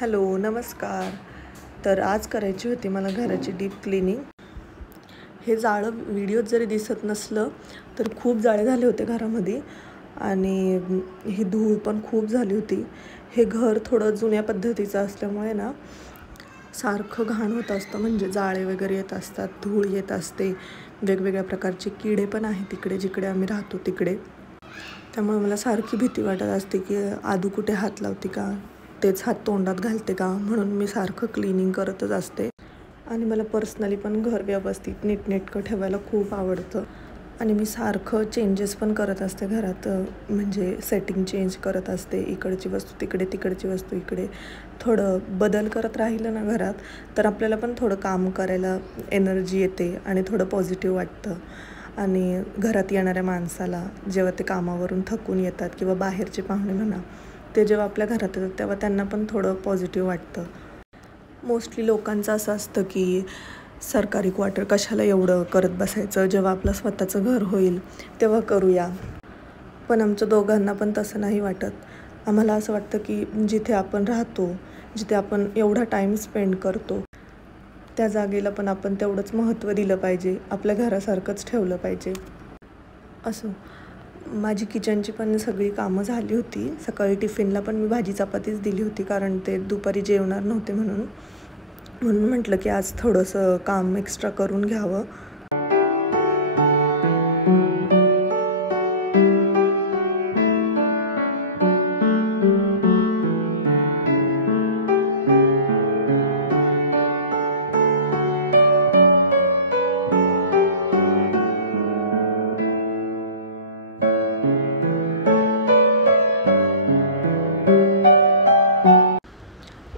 Hello, नमस्कार. तर आज करायची होती मला घराची डीप क्लिनिंग. हे जाळं व्हिडिओत जरी दिसत नसलं तर खूप जाळे झाले होते घरामध्ये आणि ही धूळ पण खूप झाली होती. हे घर थोडं जुन्या पद्धतीचं असल्यामुळे ना सारखं घाण होत असतं, म्हणजे जाळे वगैरे येत असतात, धूळ येत असते, वेगवेगळ्या प्रकारचे किडे पण आहेत तिकडे जिकडे आम्ही राहतो तिकडे. त्यामुळे मला सारखी भीती वाटत असते की आदू कुठे हात लावते का, तेच हात तोंडात घालते का, म्हणून मी सारखं क्लिनिंग करतच असते. आणि मला पर्सनली पण घर व्यवस्थित नीटनेटकं ठेवायला खूप आवडतं आणि मी सारखं चेंजेस पण करत असते घरात, म्हणजे सेटिंग चेंज करत असते. इकडची वस्तू तिकडे, तिकडची वस्तू इकडे, थोडं बदल करत राहिलं ना घरात तर आपल्याला पण थोडं काम करायला एनर्जी येते आणि थोडं पॉझिटिव्ह वाटतं. आणि घरात येणाऱ्या माणसाला जेव्हा ते कामावरून थकून येतात किंवा बाहेरचे पाहुणे म्हणा, ते जेव्हा आपल्या घरात येतात तेव्हा त्यांना पण थोडं पॉझिटिव्ह वाटतं. मोस्टली लोकांचं असं असतं की सरकारी क्वार्टर कशाला एवढं करत बसायचं, जेव्हा आपलं स्वतःचं घर होईल तेव्हा करूया. पण आमच्या दोघांना पण तसं नाही वाटत. आम्हाला असं वाटतं की जिथे आपण राहतो, जिथे आपण एवढा टाईम स्पेंड करतो, त्या जागेला पण आपण तेवढंच महत्त्व दिलं पाहिजे, आपल्या घरासारखंच ठेवलं पाहिजे. असं माझी किचनची पण सगळी कामं झाली होती. सकाळी टिफिनला पण मी भाजी चपातीच दिली होती, कारण ते दुपारी जेवणार नव्हते म्हणून म्हटलं की आज थोडंसं काम एक्स्ट्रा करून घ्यावं.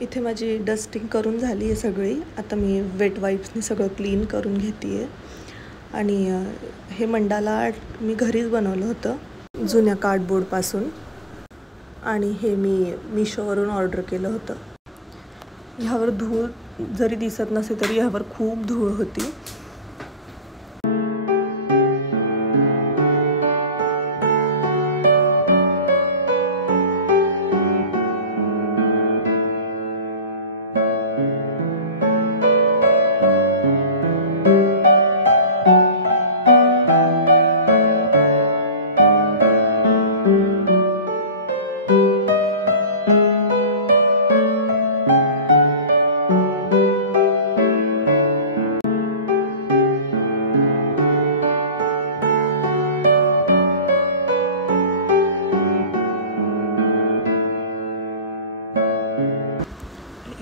इथे माझी डस्टिंग करून झाली आहे सगळी. आता मी वेट वाईप्सनी सगळं क्लीन करून घेते आहे. आणि हे मंडाला आर्ट मी घरीच बनवलं होतं जुन्या कार्डबोर्डपासून, आणि हे मी मिशोवरून ऑर्डर केलं होतं. ह्यावर धूळ जरी दिसत नसे तरी ह्यावर खूप धूळ होती.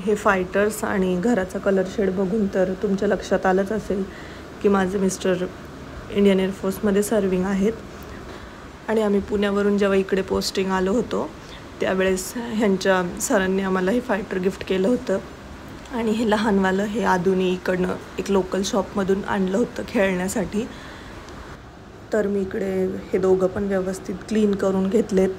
हे फायटर्स आणि घराचा कलर शेड बघून तर तुमच्या लक्षात आलंच असेल की माझे मिस्टर इंडियन एअरफोर्समध्ये सर्विंग आहेत. आणि आम्ही पुण्यावरून जेव्हा इकडे पोस्टिंग आलो होतो त्यावेळेस ह्यांच्या सरांनी आम्हाला हे फायटर गिफ्ट केलं होतं. आणि हे लहानवालं हे आदूनी इकडनं एक लोकल शॉपमधून आणलं होतं खेळण्यासाठी. तर मी इकडे हे दोघं पण व्यवस्थित क्लीन करून घेतलेत.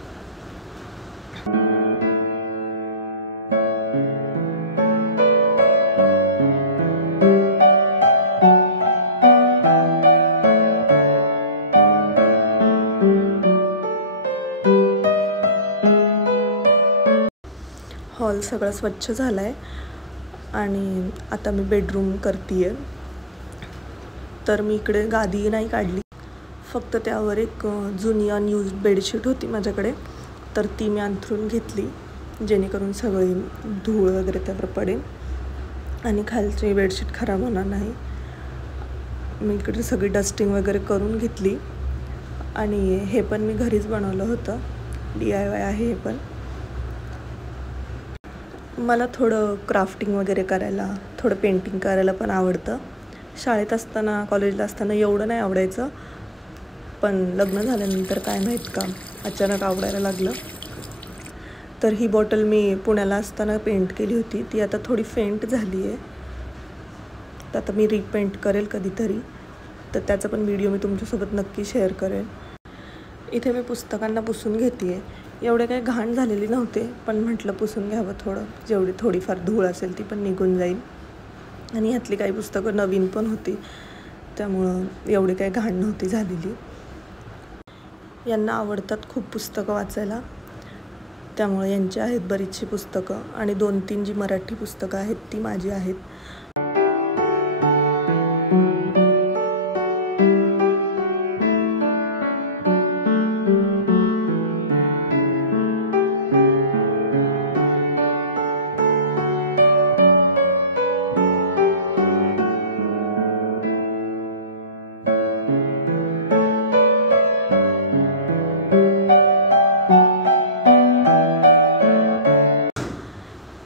हॉल सगळा स्वच्छ झाला आहे आणि आता मी बेडरूम करते आहे. तर मी इकडे गादी नाही काढली, फक्त त्यावर एक जुनी अनयूज्ड बेडशीट होती माझ्याकडे, तर ती मी अंथरून घेतली जेणेकरून सगळी धूळ वगैरे त्यावर पडेल आणि खालची बेडशीट खराब होणार नाही. मी इकडे सगळी डस्टिंग वगैरे करून घेतली. आणि हे पण मी घरीच बनवलं होतं, DIY आहे हे पण. मला थोडं क्राफ्टिंग वगैरे करायला, थोडं पेंटिंग करायला पण आवडतं. शाळेत असताना, कॉलेजला असताना एवढं नाही आवडायचं, पण लग्न झाल्यानंतर काय माहीत का अचानक आवडायला लागलं. तर ही बॉटल मी पुण्याला असताना पेंट केली होती, ती आता थोडी फेंट झाली आहे. तर आता मी रिपेंट करेल कधीतरी, तर त्याचा पण व्हिडिओ मी तुमच्यासोबत नक्की शेअर करेन. इथे मी पुस्तकांना पुसून घेते आहे. एवढे काही घाण झालेली नव्हते, पण म्हटलं पुसून घ्यावं थोडं, जेवढी थोडीफार धूळ असेल ती पण निघून जाईल. आणि ह्यातली काही पुस्तकं नवीन पण होती, त्यामुळं एवढी काही घाण नव्हती झालेली. यांना आवडतात खूप पुस्तकं वाचायला. त्यामुळे यांची आहेत बरीचशी पुस्तकं आणि 2-3 जी मराठी पुस्तकं आहेत ती माझी आहेत.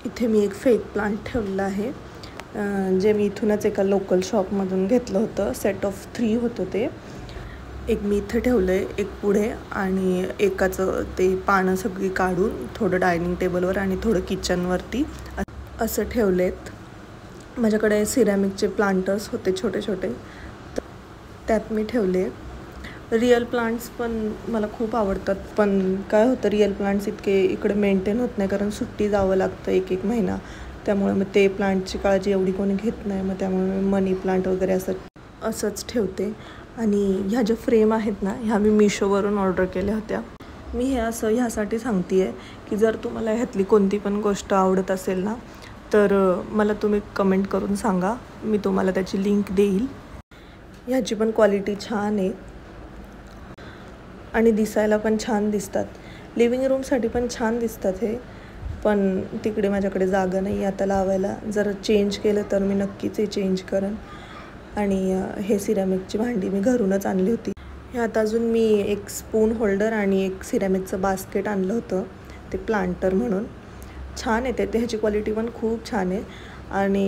इथे मी एक फेक प्लांट ठेवलेला आहे, जे मी इथूनच एका लोकल शॉपमधून घेतलं होतं. सेट ऑफ 3 होतं ते. एक मी इथं ठेवलं आहे, एक पुढे, आणि एकाचं ते पानं सगळी काढून थोडं डायनिंग टेबलवर आणि थोडं किचनवरती असं ठेवलेत. माझ्याकडे सिरॅमिकचे प्लांटर्स होते छोटे छोटे, त्यात मी ठेवले. रिअल प्लांट्स पण मला खूप आवडतात, पण काय होतं रिअल प्लांट्स इतके इकडे मेंटेन होत नाही, कारण सुट्टी जावं लागतं 1-1 महिना. त्यामुळे मग ते प्लांटची काळजी एवढी कोणी घेत नाही. मग त्यामुळे मी मनी प्लांट वगैरे असंच ठेवते. आणि ह्या ज्या फ्रेम आहेत ना, ह्या मी मिशोवरून ऑर्डर केल्या होत्या. मी हे असं ह्यासाठी सांगते आहे की जर तुम्हाला ह्यातली कोणती पण गोष्ट आवडत असेल ना, तर मला तुम्ही कमेंट करून सांगा, मी तुम्हाला त्याची लिंक देईल. ह्याची पण क्वालिटी छान आहे आणि दिसायला पण छान दिसतात. लिव्हिंग रूमसाठी पण छान दिसतात हे, पण तिकडे माझ्याकडे जागा नाही आता लावायला. जर चेंज केलं तर मी नक्कीच हे चेंज करेन. आणि हे सिरॅमिकची भांडी मी घरूनच आणली होती. ह्यात अजून मी एक स्पून होल्डर आणि एक सिरॅमिकचं बास्केट आणलं होतं, ते प्लांटर म्हणून. छान आहे ते, ह्याची क्वालिटी पण खूप छान आहे. आणि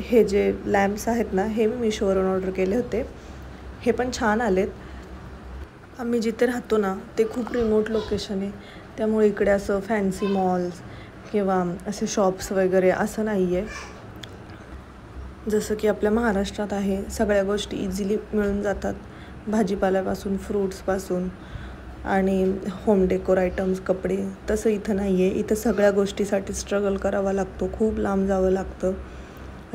हे जे लॅम्प्स आहेत ना, हे मी मिशोवरून ऑर्डर केले होते. हे पण छान आलेत. आम्ही जिथे राहतो ना, ते खूप रिमोट लोकेशन आहे, त्यामुळे इकडे असं फॅन्सी मॉल्स किंवा असे शॉप्स वगैरे असं नाही आहे. जसं की आपल्या महाराष्ट्रात आहे, सगळ्या गोष्टी इझिली मिळून जातात, भाजीपाल्यापासून फ्रूट्सपासून आणि होम डेकोर आयटम्स, कपडे. तसं इथं नाही आहे. इथं सगळ्या गोष्टीसाठी स्ट्रगल करावा लागतो, खूप लांब जावं लागतं.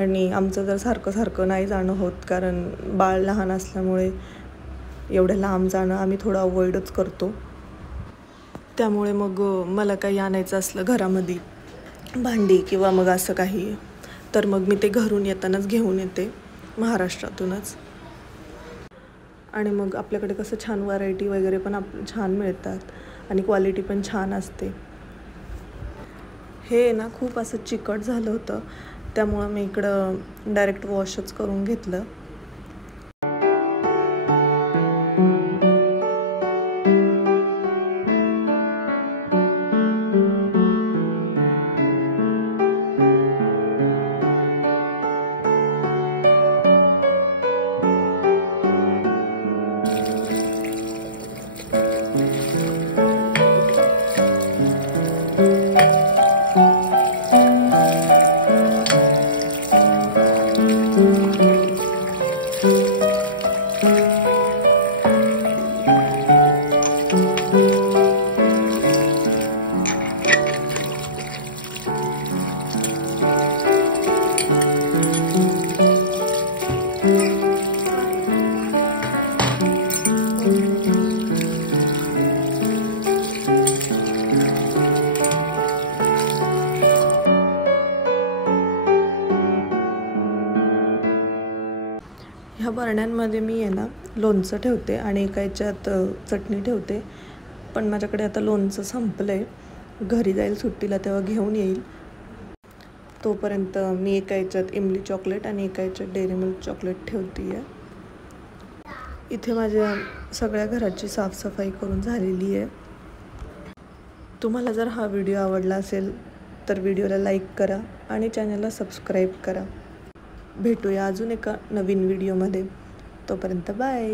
आणि आमचं जर सारखं नाही जाणं होत, कारण बाळ लहान असल्यामुळे एवढं लांब जाणं आम्ही थोडं अवॉइडच करतो. त्यामुळे मग मला काही आणायचं असलं घरामध्ये भांडी किंवा मग असं काही, तर मग मी ते घरून येतानाच घेऊन येते, महाराष्ट्रातूनच. आणि मग आपल्याकडे कसं छान व्हरायटी वगैरे पण छान मिळतात आणि क्वालिटी पण छान असते. हे ना खूप असं चिकट झालं होतं, त्यामुळं मी इकडं डायरेक्ट वॉशच करून घेतलं. ह्या बरण्यांमध्ये मी आहे ना लोणचं ठेवते आणि एका ह्याच्यात चटणी ठेवते. पण माझ्याकडे आता लोणचं संपलं आहे, घरी जाईल सुट्टीला तेव्हा घेऊन येईल. तोपर्यंत मी एका ह्याच्यात इमली चॉकलेट आणि एका ह्याच्यात डेअरी मिल्क चॉकलेट ठेवते आहे. इथे माझ्या सगळ्या घराची साफसफाई करून झालेली आहे. तुम्हाला जर हा व्हिडिओ आवडला असेल तर व्हिडिओला लाईक करा आणि चॅनलला सबस्क्राईब करा. भेटूया अजून एका नवीन व्हिडिओमध्ये. तोपर्यंत बाय.